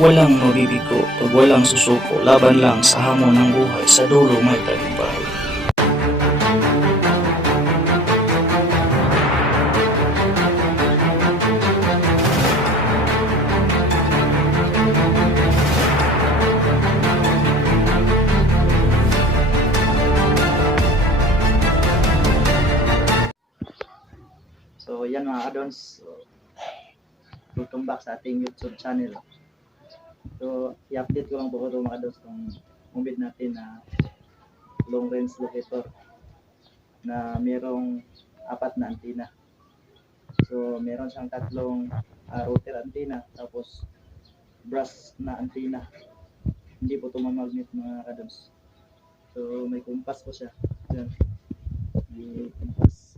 Walang mabibigo o walang susuko laban lang sa hamon ng buhay sa dulo may tagumpay. So yan mga adons, so, welcome back sa ating YouTube channel. So i-update ko lang po ito mga adons kung mobile natin na long range locator na merong 4 na antenna. So meron siyang tatlong router antenna tapos brass na antenna. Hindi po ito magnet mga adons. So may compass po siya. Yan. May compass.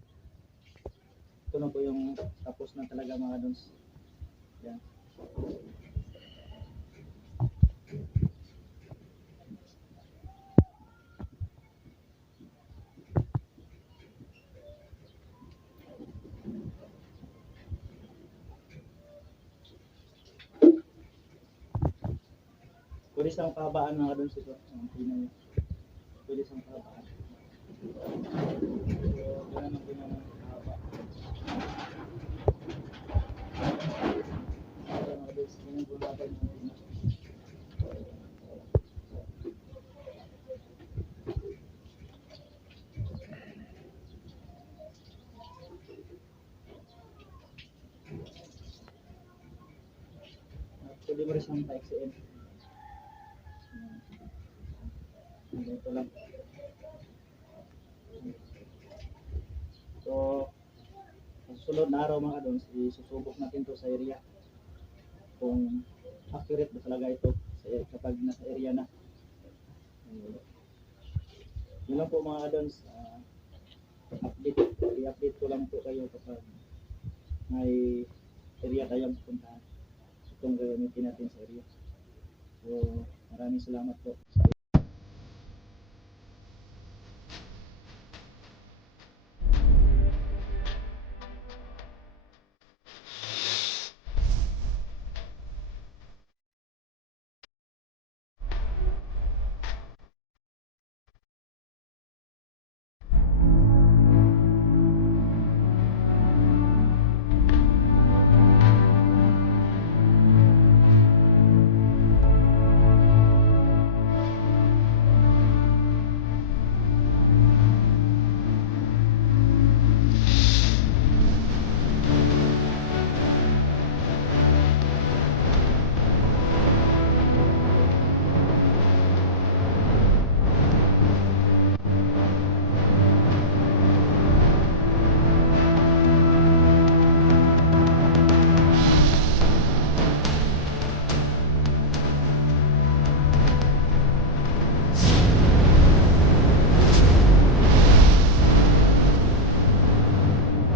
Ito na po yung tapos na talaga mga adons. Yan. Pwede siyang pahabaan mga adons ito. Ang antenna niya. Pwede siyang pahabaan. So, ganun ang pinamahaba. Mga adons, ganun po natin ang antenna. Pwede mo rin siyang pa-XM. Ito lang. So, sa susunod na araw mga adons, isusubok natin to sa area. Kung accurate ba talaga ito kapag nasa area na. Yun lang po mga adons. I-update ko lang po kayo kapag may area kayong puntahan. Itong gagamitin natin sa area. So, maraming salamat po.